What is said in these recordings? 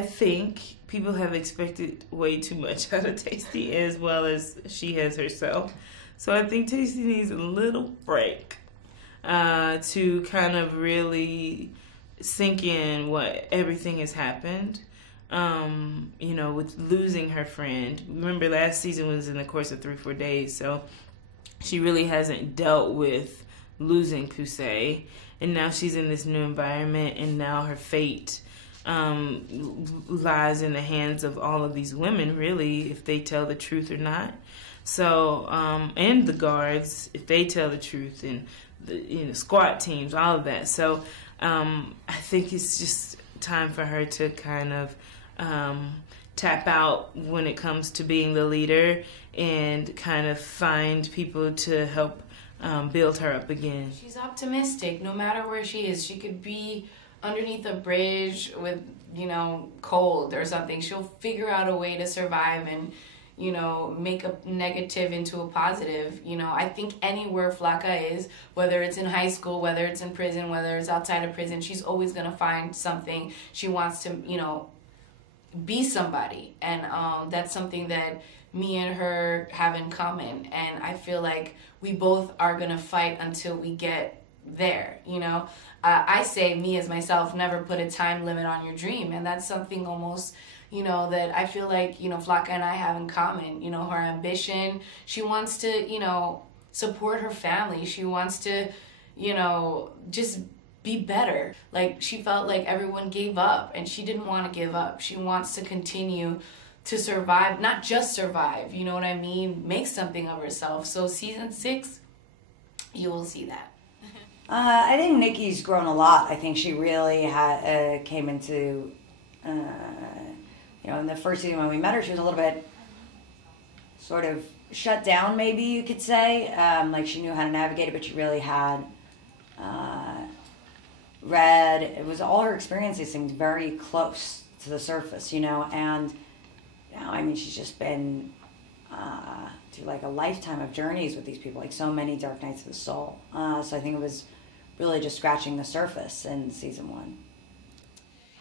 I think people have expected way too much out of Taystee as well as she has herself. So I think Taystee needs a little break to kind of really sink in what everything has happened. You know, with losing her friend. Remember, last season was in the course of 3-4 days, so she really hasn't dealt with losing Pusey. And now she's in this new environment, and now her fate lies in the hands of all of these women, really, if they tell the truth or not. So, and the guards, if they tell the truth, and the SWAT teams, all of that. So, I think it's just time for her to kind of tap out when it comes to being the leader and kind of find people to help build her up again. She's optimistic no matter where she is. She could be underneath a bridge with, cold or something. She'll figure out a way to survive and, make a negative into a positive. I think anywhere Flaca is, whether it's in high school, whether it's in prison, whether it's outside of prison, she's always going to find something. She wants to, be somebody. And that's something that me and her have in common. And I feel like we both are going to fight until we get there, I say, me as myself, never put a time limit on your dream. And that's something almost, that I feel like, Flaca and I have in common. Her ambition. She wants to, support her family. She wants to, just be better. Like, she felt like everyone gave up, and she didn't want to give up. She wants to continue to survive, not just survive, you know what I mean? Make something of herself. So season 6, you will see that. I think Nicky's grown a lot. I think she really came into, in the first season when we met her, she was a little bit sort of shut down, maybe you could say. Like, she knew how to navigate it, but she really had read. It was all her experiences seemed very close to the surface, and now, I mean, she's just been through like a lifetime of journeys with these people, like so many dark nights of the soul. So I think it was really just scratching the surface in season 1.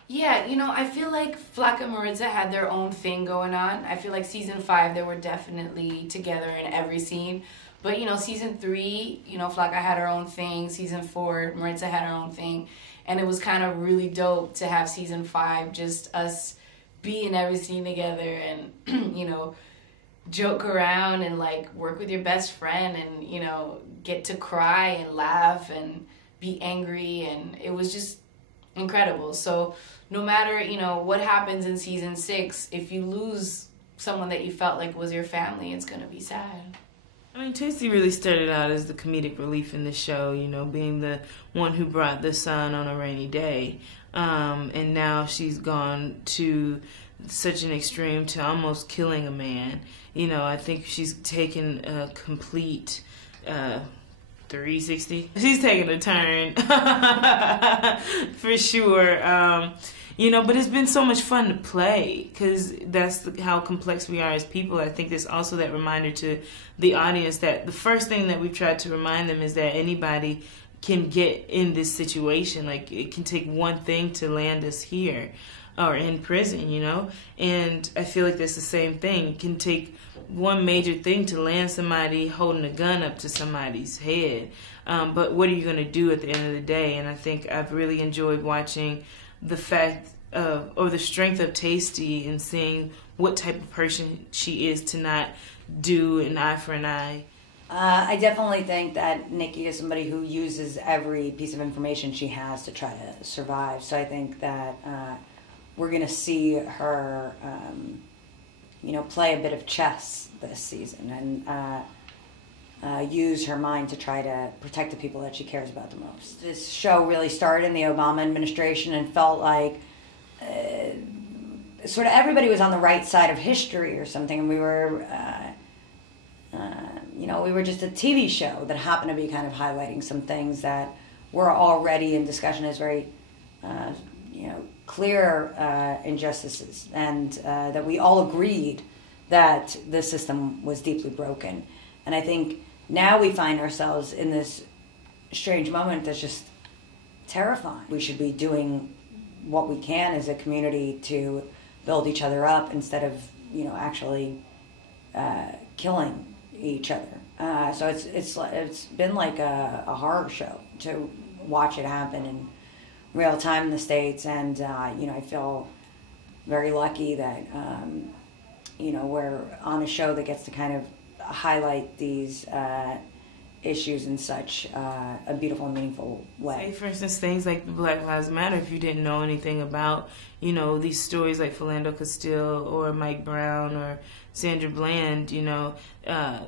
Yeah, I feel like Flaca and Maritza had their own thing going on. I feel like season 5, they were definitely together in every scene. But, season 3, Flaca had her own thing. Season 4, Maritza had her own thing. And it was kind of really dope to have season 5, just us be in every scene together and, joke around and, like, work with your best friend and, get to cry and laugh and be angry. And it was just incredible. So no matter, what happens in season 6, if you lose someone that you felt like was your family, it's going to be sad. I mean, Taystee really started out as the comedic relief in the show, being the one who brought the sun on a rainy day. And now she's gone to such an extreme to almost killing a man. I think she's taken a complete 360. She's taking a turn for sure. But it's been so much fun to play because that's how complex we are as people. I think there's also that reminder to the audience that the first thing that we've tried to remind them is that anybody can get in this situation. Like, it can take one thing to land us here or in prison, And I feel like that's the same thing. It can take one major thing to land somebody holding a gun up to somebody's head. But what are you going to do at the end of the day? And I think I've really enjoyed watching the fact or the strength of Taystee and seeing what type of person she is to not do an eye for an eye. I definitely think that Nicky is somebody who uses every piece of information she has to try to survive. So I think that we're going to see her, play a bit of chess this season and use her mind to try to protect the people that she cares about the most. This show really started in the Obama administration and felt like sort of everybody was on the right side of history or something, and we were, we were just a TV show that happened to be kind of highlighting some things that were already in discussion as very, clear injustices, and that we all agreed that the system was deeply broken. And I think now we find ourselves in this strange moment that's just terrifying. We should be doing what we can as a community to build each other up instead of, actually killing each other. So it's been like a horror show to watch it happen in real time in the States, and I feel very lucky that we're on a show that gets to kind of highlight these issues in such a beautiful and meaningful way. Say, for instance, things like the Black Lives Matter, if you didn't know anything about, these stories like Philando Castile or Mike Brown or Sandra Bland,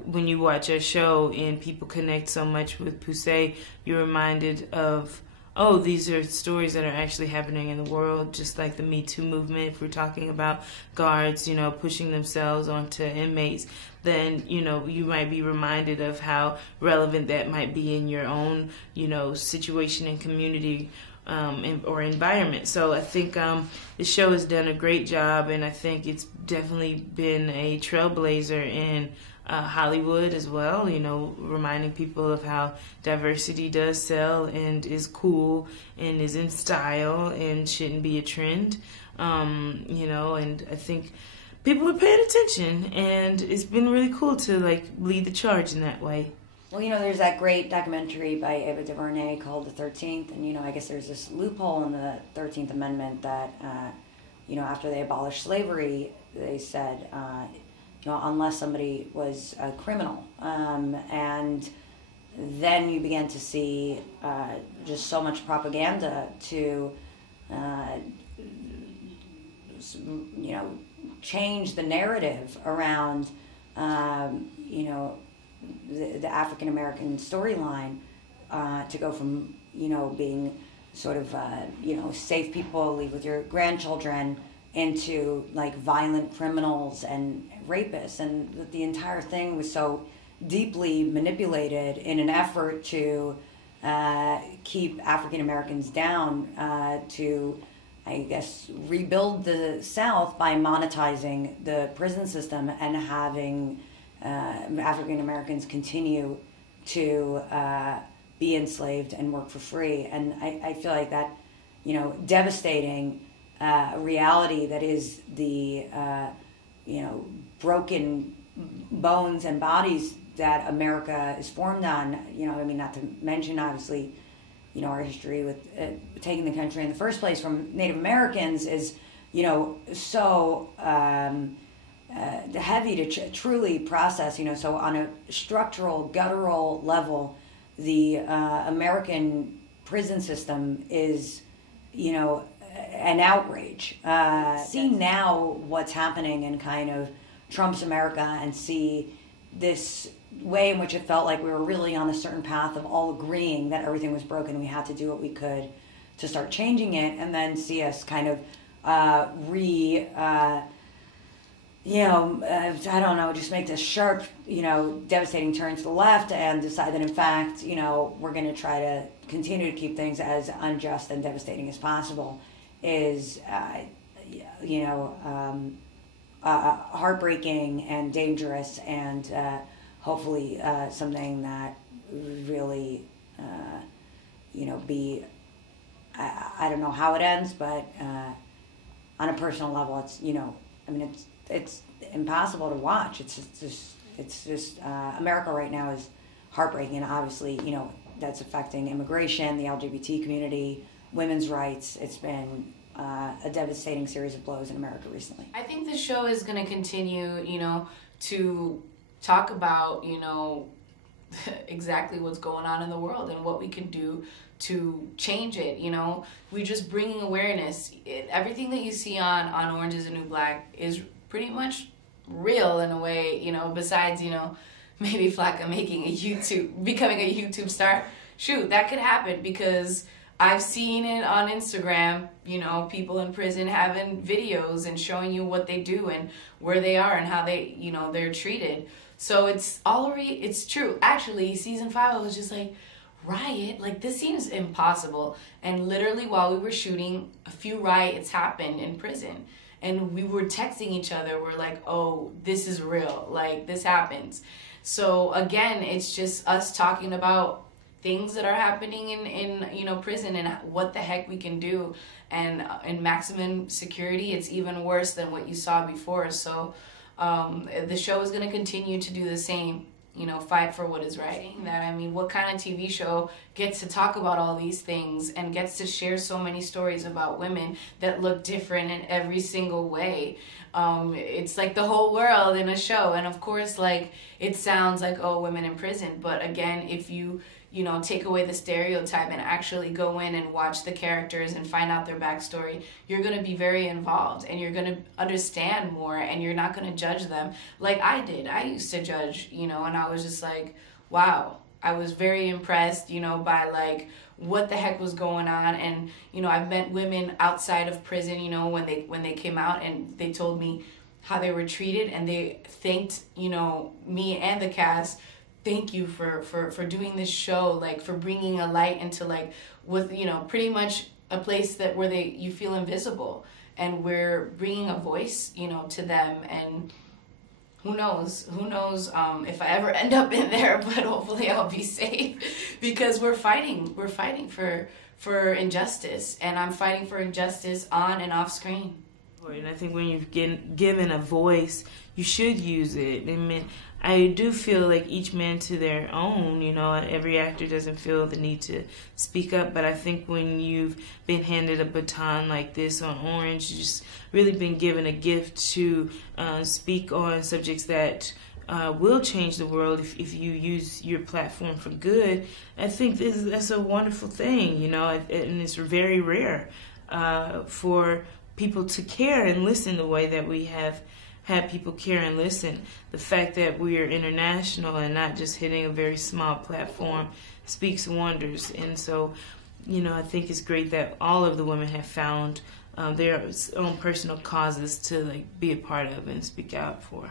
when you watch a show and people connect so much with Poussey, you're reminded of, oh, these are stories that are actually happening in the world, just like the Me Too movement. If we're talking about guards, pushing themselves onto inmates, then, you might be reminded of how relevant that might be in your own, situation and community or environment. So I think the show has done a great job, and I think it's definitely been a trailblazer in Hollywood as well, reminding people of how diversity does sell and is cool and is in style and shouldn't be a trend, and I think people are paying attention, and it's been really cool to lead the charge in that way. Well, there's that great documentary by Ava DuVernay called The 13th, and, I guess there's this loophole in the 13th Amendment that, after they abolished slavery, they said, unless somebody was a criminal. And then you began to see just so much propaganda to, change the narrative around, the African American storyline to go from, being sort of, safe people, leave with your grandchildren, into violent criminals and rapists. And the entire thing was so deeply manipulated in an effort to keep African Americans down, to, I guess, rebuild the South by monetizing the prison system and having African Americans continue to be enslaved and work for free. And I feel like that, devastating reality that is the, broken bones and bodies that America is formed on, not to mention, obviously, our history with taking the country in the first place from Native Americans is, so heavy to truly process, so on a structural, guttural level, the American prison system is, an outrage. See now what's happening in kind of Trump's America, and see this way in which it felt like we were really on a certain path of all agreeing that everything was broken. We had to do what we could to start changing it, and then see us kind of just make this sharp, devastating turn to the left and decide that, in fact, we're going to try to continue to keep things as unjust and devastating as possible is, heartbreaking and dangerous, and hopefully something that really, be, I don't know how it ends, but on a personal level, it's, it's impossible to watch. It's just America right now is heartbreaking, and obviously, that's affecting immigration, the LGBT community, women's rights. It's been a devastating series of blows in America recently. I think the show is going to continue, to talk about, exactly what's going on in the world and what we can do to change it. We're just bringing awareness. Everything that you see on Orange is the New Black is pretty much real in a way, besides, maybe Flaca becoming a YouTube star. Shoot, that could happen, because I've seen it on Instagram, people in prison having videos and showing you what they do and where they are and how they, they're treated. So it's true. Actually, season 5, I was just like, riot? This seems impossible. And literally while we were shooting, a few riots happened in prison. And we were texting each other. We're like, oh, this is real. This happens. So again, it's just us talking about things that are happening in you know, prison, and what the heck we can do. And in maximum security, it's even worse than what you saw before. So the show is going to continue to do the same, you know, fight for what is right. That, I mean, what kind of TV show gets to talk about all these things and gets to share so many stories about women that look different in every single way? It's like the whole world in a show. And of course, like, it sounds like, oh, women in prison. But again, if you know, take away the stereotype and actually go in and watch the characters and find out their backstory, you're going to be very involved, and you're going to understand more, and you're not going to judge them like I did. I used to judge, you know, and I was just like, wow. I was very impressed, you know, by like what the heck was going on. And, you know, I've met women outside of prison, you know, when they came out, and they told me how they were treated, and they thanked, you know, me and the cast. Thank you for doing this show, like, for bringing a light into, like, with, you know, pretty much a place that where you feel invisible, and we're bringing a voice, you know, to them. And who knows if I ever end up in there, but hopefully I'll be safe, because we're fighting for injustice, and I'm fighting for injustice on and off screen. And I think when you've given a voice, you should use it. I mean, I do feel like each man to their own, you know, every actor doesn't feel the need to speak up, but I think when you've been handed a baton like this on Orange, you've just really been given a gift to speak on subjects that will change the world if you use your platform for good. I think that's a wonderful thing, you know, and it's very rare for people to care and listen the way that we have had people care and listen. The fact that we are international and not just hitting a very small platform speaks wonders. And so, you know, I think it's great that all of the women have found their own personal causes to, like, be a part of and speak out for.